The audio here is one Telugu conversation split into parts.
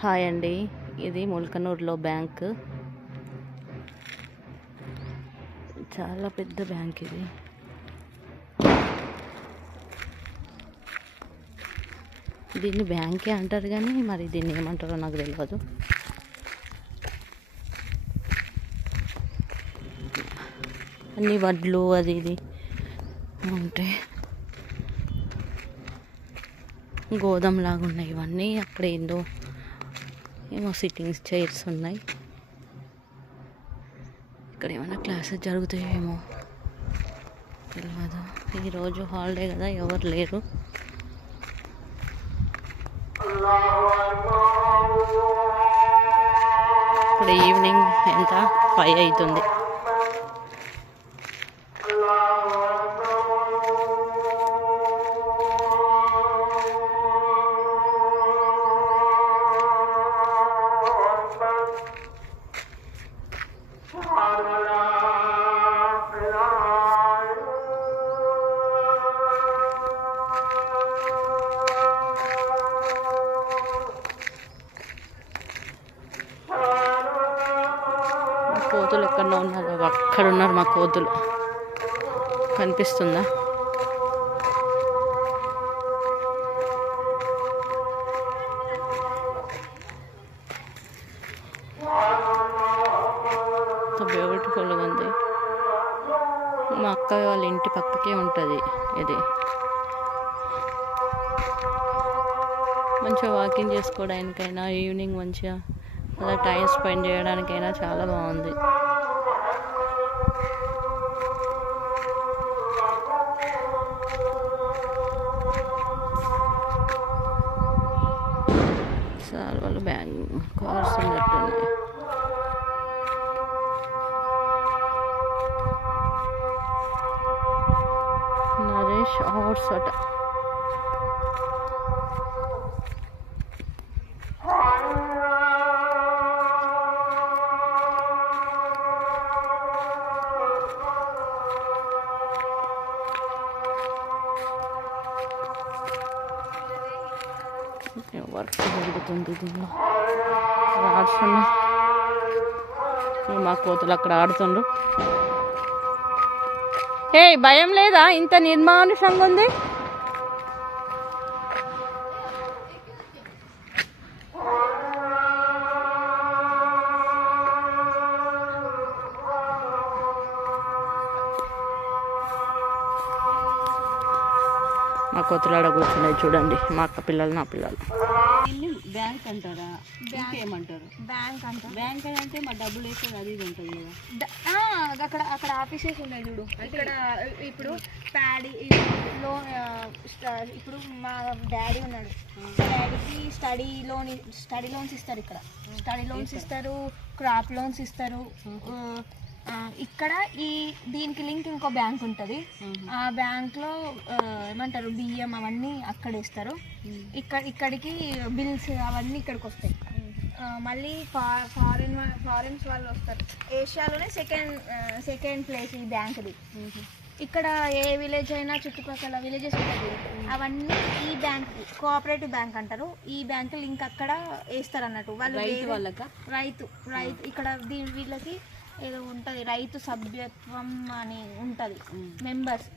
హాయ్ అండి, ఇది ముల్కనూరులో బ్యాంక్. చాలా పెద్ద బ్యాంక్ ఇది. దీన్ని బ్యాంకే అంటారు కానీ మరి దీన్ని ఏమంటారో నాకు తెలియదు. అన్ని వడ్లు అది ఇది ఉంటాయి. గోదాం లాగా ఉన్నాయి ఇవన్నీ. అక్కడ ఏమో సిట్టింగ్స్ చైర్స్ ఉన్నాయి. ఇక్కడ ఏమైనా క్లాసెస్ జరుగుతాయేమో తెలియదు. ఈరోజు హాలిడే కదా, ఎవరు లేరు. ఇప్పుడు ఈవినింగ్ ఎంత 5 అవుతుంది. కోతులు ఎక్కడ ఉన్నారు? అక్కడ ఉన్నారు మా కోతులు. కనిపిస్తుందా? బ్యూటిఫుల్గా ఉంది. మా అక్క వాళ్ళ ఇంటి పక్కకే ఉంటుంది ఇది. మంచిగా వాకింగ్ చేసుకోవడానికైనా, ఈవినింగ్ మంచిగా అలా టైం స్పెండ్ చేయడానికైనా చాలా బాగుంది. సార్ వాళ్ళు బ్యాంక్ కార్స్ ఉన్నట్టున్నాయి. నరేష్ ఆర్ట్స్ అట. వర్క్ జరుగుతుంది దీనిలో. ఆడుతున్నాయి మా కోతులు, అక్కడ ఆడుతుండ్రు. భయం లేదా? ఇంత నిర్మానుషంగా ఉంది. మా కోతులు ఆడ కూర్చున్నాయి చూడండి. మా అక్క పిల్లలు, నా పిల్లలు. బ్యాంక్ అంటారా? ఏమంటారు? బ్యాంక్ అంటారు. బ్యాంక్ అంటే మా డబ్బులు వేసేది అది ఇది ఉంటుంది కదా. అక్కడ ఆఫీసెస్ ఉన్నాయి చూడు. ఇక్కడ ఇప్పుడు ప్యాడీ లోన్, ఇప్పుడు మా డాడీ ఉన్నాడు. డాడీకి స్టడీ లోన్స్ ఇస్తారు. ఇక్కడ స్టడీ లోన్స్ ఇస్తారు, క్రాప్ లోన్స్ ఇస్తారు. ఇక్కడ దీనికి లింక్ ఇంకో బ్యాంక్ ఉంటుంది. ఆ బ్యాంక్లో ఏమంటారు, బియ్యం అవన్నీ అక్కడ ఇస్తారు. ఇక్కడికి బిల్స్ అవన్నీ ఇక్కడికి వస్తాయి. మళ్ళీ ఫారిన్స్ వాళ్ళు వస్తారు. ఏషియాలోనే సెకండ్ ప్లేస్ ఈ బ్యాంక్ది. ఇక్కడ ఏ విలేజ్ అయినా చుట్టుపక్కల విలేజెస్ ఉంటాయి, అవన్నీ ఈ బ్యాంక్ కోఆపరేటివ్ బ్యాంక్ అంటారు. ఈ బ్యాంక్ లింక్ అక్కడ వేస్తారు అన్నట్టు. వాళ్ళు రైతు ఇక్కడ వీళ్ళకి ఏదో ఉంటుంది, రైతు సభ్యత్వం అని ఉంటుంది. Members,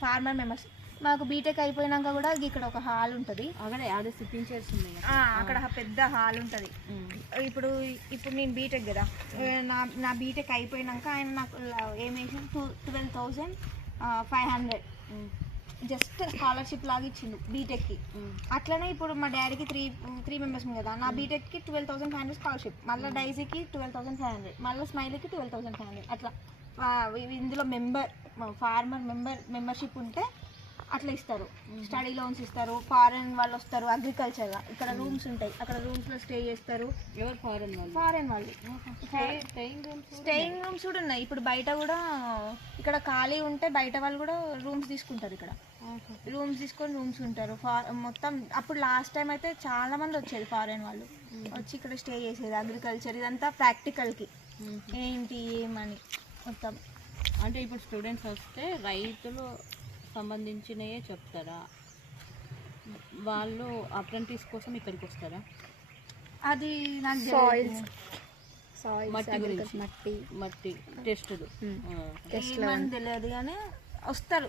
farmer members. మాకు బీటెక్ అయిపోయినాక కూడా ఇక్కడ ఒక హాల్ ఉంటుంది. అక్కడ పెద్ద హాల్ ఉంటుంది. ఇప్పుడు నేను బీటెక్ కదా, నా బీటెక్ అయిపోయినాక ఆయన నాకు ఏమేసి 12,500 జస్ట్ స్కాలర్షిప్ లాగా ఇచ్చిండు బీటెక్కి. అట్లనే ఇప్పుడు మా డాడీకి త్రీ మెంబర్స్ కదా, నా బీటెక్కి 12,500 స్కాలర్షిప్, మళ్ళీ డైజీకి 12,500, మళ్ళీ స్మైలీకి 12,500. అట్లా ఇందులో ఫార్మర్ మెంబర్షిప్ ఉంటే అట్లా ఇస్తారు. స్టడీ లోన్స్ ఇస్తారు. ఫారెన్ వాళ్ళు వస్తారు అగ్రికల్చర్గా. ఇక్కడ రూమ్స్ ఉంటాయి, అక్కడ రూమ్స్లో స్టే చేస్తారు. ఎవరు? ఫారెన్ వాళ్ళు. స్టేయింగ్ రూమ్స్ కూడా ఉన్నాయి. ఇప్పుడు బయట కూడా ఇక్కడ ఖాళీ ఉంటే బయట వాళ్ళు కూడా రూమ్స్ తీసుకుంటారు. ఇక్కడ రూమ్స్ తీసుకొని రూమ్స్ ఉంటారు మొత్తం. అప్పుడు లాస్ట్ టైం అయితే చాలా మంది వచ్చేది ఫారెన్ వాళ్ళు వచ్చి ఇక్కడ స్టే చేసేది. అగ్రికల్చర్ ఇదంతా ప్రాక్టికల్కి ఏంటి ఏమని మొత్తం. అంటే ఇప్పుడు స్టూడెంట్స్ వస్తే రైతులు సంబంధించినయే చెప్తారా? వాళ్ళు అప్రెంటిస్ కోసం ఇక్కడికి వస్తారా? అది నాకు సాయిల్స్ మట్టి గురించి మట్టి మట్టి టెస్టులు ఏమని తెలియదు కానీ వస్తారు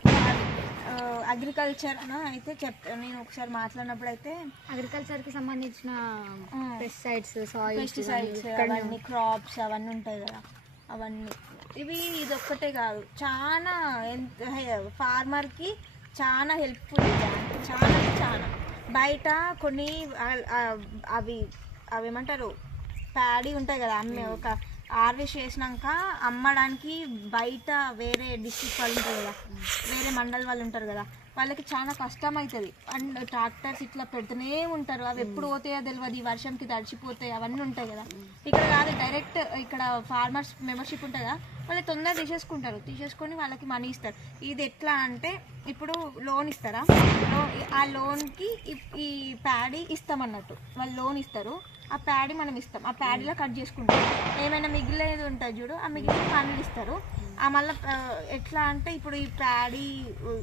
అగ్రికల్చర్ అయితే నేను ఒకసారి మాట్లాడినప్పుడు అయితే అగ్రికల్చర్కి సంబంధించిన పెస్టిసైడ్స్ పెస్టిసైడ్స్ అవన్నీ క్రాప్స్ అవన్నీ ఉంటాయి కదా అవన్నీ ఇది ఒక్కటే కాదు చాలా ఫార్మర్కి చాలా హెల్ప్ఫుల్ చాలా అంటే చాలా బయట కొన్ని అవి ఏమంటారు ప్యాడీ ఉంటాయి కదా ఒక హార్వెస్ట్ చేసినాక అమ్మడానికి బయట వేరే డిస్ట్రిక్ట్ వాళ్ళు ఉంటారు కదా వేరే మండల్ వాళ్ళు ఉంటారు కదా వాళ్ళకి చాలా కష్టం అవుతుంది అండ్ ట్రాక్టర్స్ ఇట్లా పెడుతూనే ఉంటారు అవి ఎప్పుడు పోతాయో తెలియదు వర్షంకి తడిచిపోతాయి అవన్నీ ఉంటాయి కదా ఇక్కడ కాదు డైరెక్ట్ ఇక్కడ ఫార్మర్స్ మెంబర్షిప్ ఉంటుంది కదా వాళ్ళు తొందరగా తీసేసుకొని వాళ్ళకి మనీ ఇస్తారు ఇది ఎట్లా అంటే ఇప్పుడు లోన్ ఇస్తారా ఆ లోన్కి ఈ ప్యాడీ ఇస్తామన్నట్టు వాళ్ళు లోన్ ఇస్తారు ఆ ప్యాడీ మనం ఇస్తాం ఆ ప్యాడీలో కట్ చేసుకుంటాం ఏమైనా మిగిలేదు ఉంటుంది చూడు ఆ మిగిలిన పనులు ఇస్తారు ఆ మళ్ళీ ఎట్లా అంటే ఇప్పుడు ఈ ప్యాడీ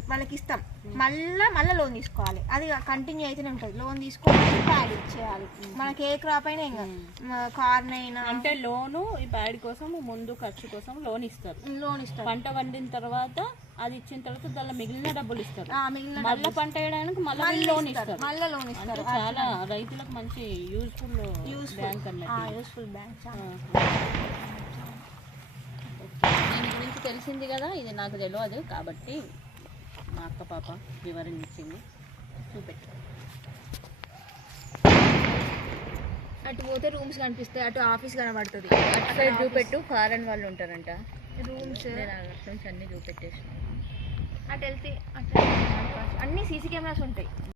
వాళ్ళకి ఇస్తాం మళ్ళీ లోన్ తీసుకోవాలి అది కంటిన్యూ అయితేనే ఉంటుంది లోన్ తీసుకొని ప్యాడీ ఇచ్చేయాలి మనకి ఏ క్రాప్ అయినా ఇంకా కార్న్ అయినా అంటే లోను ఈ ప్యాడీ కోసం ముందు ఖర్చు కోసం లోన్ ఇస్తారు పంట వండిన తర్వాత అది ఇచ్చిన తర్వాత దానిలో మిగిలిన డబ్బులు ఇస్తారు మళ్ళీ పంట వేయడానికి మళ్ళీ లోన్ ఇస్తారు చాలా రైతులకు మంచి యూస్ఫుల్ బ్యాంక్ అన్నట్టు యూస్ఫుల్ బ్యాంక్ దీని గురించి తెలిసింది కదా ఇది నాకు తెలియదు కాబట్టి మా అక్క పాప వివరించింది చూపెట్టు అటు పోతే రూమ్స్ కనిపిస్తాయి అటు ఆఫీస్ కనబడుతుంది అటు సైడ్ చూపెట్టు ఫారెన్ వాళ్ళు ఉంటారంట రూమ్స్ నేను అటు నుంచి అన్నీ చూపెట్టేసి అటు వెళ్తే అన్ని సీసీ కెమెరాస్ ఉంటాయి